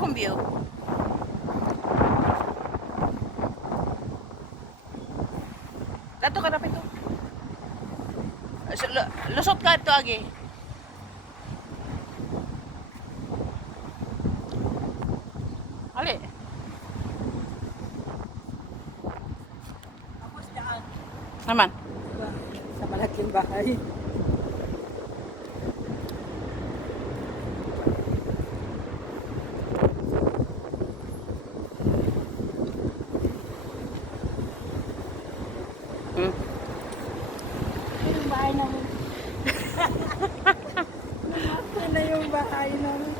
akong view. Dato ka na pito. Lusot ka ito agi. Ali. Tapos daan. Naman. Sa malaking bahay. Hmm. Yung bahay namin. Ito na yung bahay namin.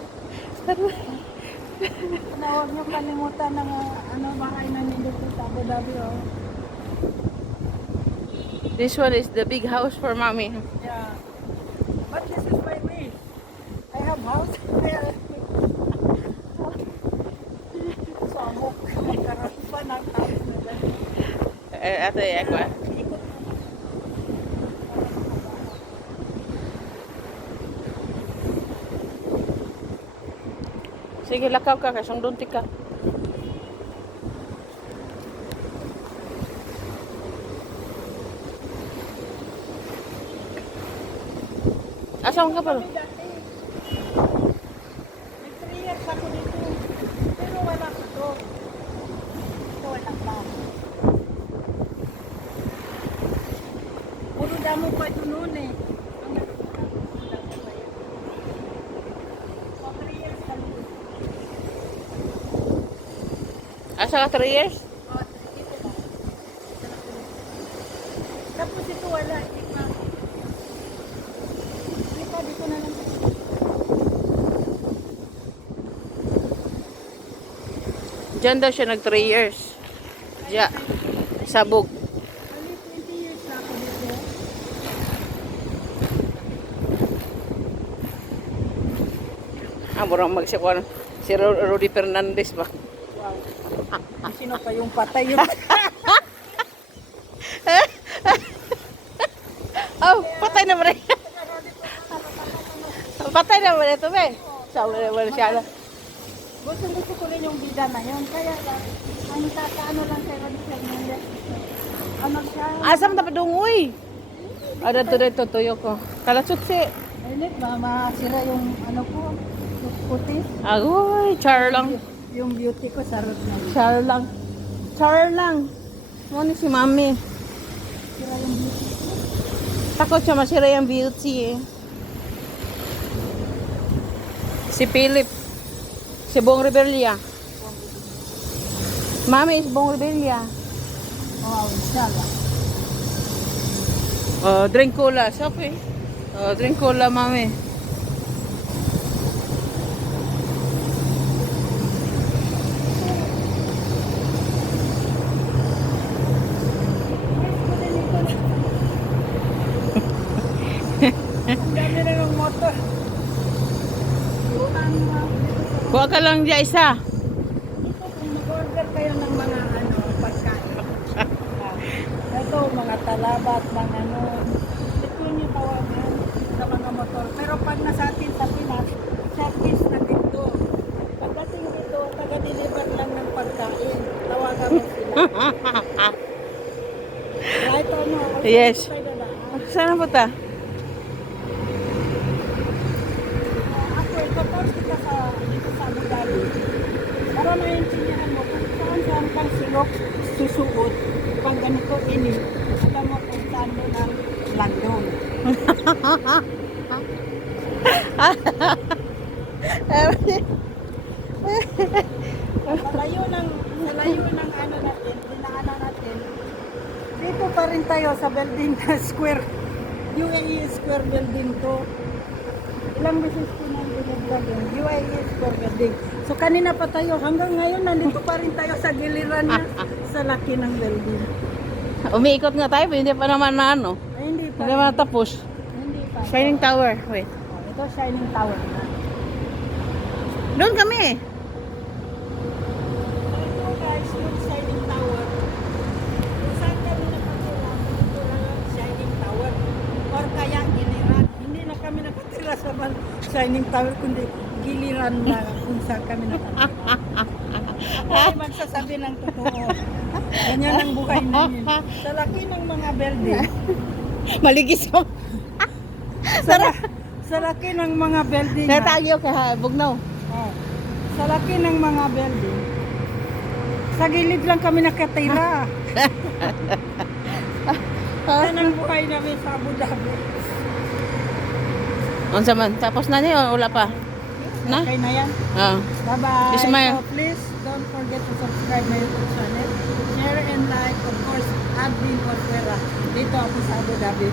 Na huwag niyo kalimutan ng bahay namin dito sa Abu Dhabi. Oh. This one is the big house for mommy. Yeah. But this is my way. I have house there. Samok. Magkaroon pa ng house na dyan. Ato ya ko. Ikot. Sige, lakaw ka kasong duntik ka. Asam ka pa? Kami dati. May 3 years ako dito. Pero wala ko to. Ito wala pa. Puro damo pa ito noon eh. Ang damo pa yan. So 3 years kami dito. Asa ka 3 years? Oh, dito ba? Tapos ito wala. Hindi pa. Hindi pa, dito na lang. Diyan daw siya nag 3 years. Diya, sabog. Bali, 20 years na ako dito. Murang magsikuan. Si Rudy Fernandez ba? Wow. Sino pa yung patay yun? Oh, patay na ba rin? Patay na ba rin ito, be? Sabi na ba siya? Gusto ko rin yung bida na yun. Kaya lang, ang ano lang kay Roddy Fernandez. Ano siya? Asam na pa dungoy? Ada to dito tuyo ko. Kalatsot si. Ayun, masira yung ano ko. Yung puti. Agoy, char lang. Yung beauty ko, sarot na. Char lang. Char lang. Mo ni si mami. Sira yung beauty ko. Takot siya masira yung beauty eh. Si Philip. Si Bong Rebella. Mami is Bong Rebella. Wow, inshallah. Oh, drink cola. Sabi. Oh, drink cola, mami. Ang dami na yung motor. Kuha ka lang dyan isa. Dito, kung mag-order kayo ng mga pagkain. Ito, mga talabat, mga ito yung tawagan sa mga motor. Pero pag nasa atin sa Pinas, service na dito. Pagdating dito, taga-deliver lang ng pagkain. Tawagan mo sila. Right or no? Yes. Tayo dadaan. Saan po ta? Ako, ito ka sa dito sa Abu Dhabi. Para maintindihan mo kung saan kang silok susuot. Pag ganito ini, alam mo kung saan doon ang landong. Sa layo ng ano natin, dinaanan natin. Dito pa rin tayo sa building na square. UAE Square Building to. Ilang beses ko nang binigyan yung UAE Square Building. So kanina pa tayo, hanggang ngayon nandito pa rin tayo sa giliran niya sa laki ng building. Umiikot nga tayo, hindi pa naman na ano. Ay, hindi pa. Hindi naman tapos. Hindi pa. Shining Tower. Wait. Oh, ito Shining Tower na. Doon kami. Ito guys, yung Shining Tower. Kung saan kami nakatira, dito lang ang Shining Tower. Or kaya Giliran. Hindi na kami nakatira sa Shining Tower, kundi giliran na kung saan kami nakatira. Ay, magsasabi ng totoo. Ganyan ang buhay namin. Sa laki ng mga building, Maligis mo. sa laki ng mga building, Natagyo ka, bugnaw. oh, sa laki ng mga building, sa gilid lang kami nakatira. Yan ang buhay namin sa Abu Dhabi. Unsa man? Tapos na niyo, wala pa? Na? Okay na yan. Ah. Bye-bye. Ismael. So please don't forget to subscribe my YouTube channel. Share and like, of course, Admin Cortera. Dito ako sa Abu Dhabi.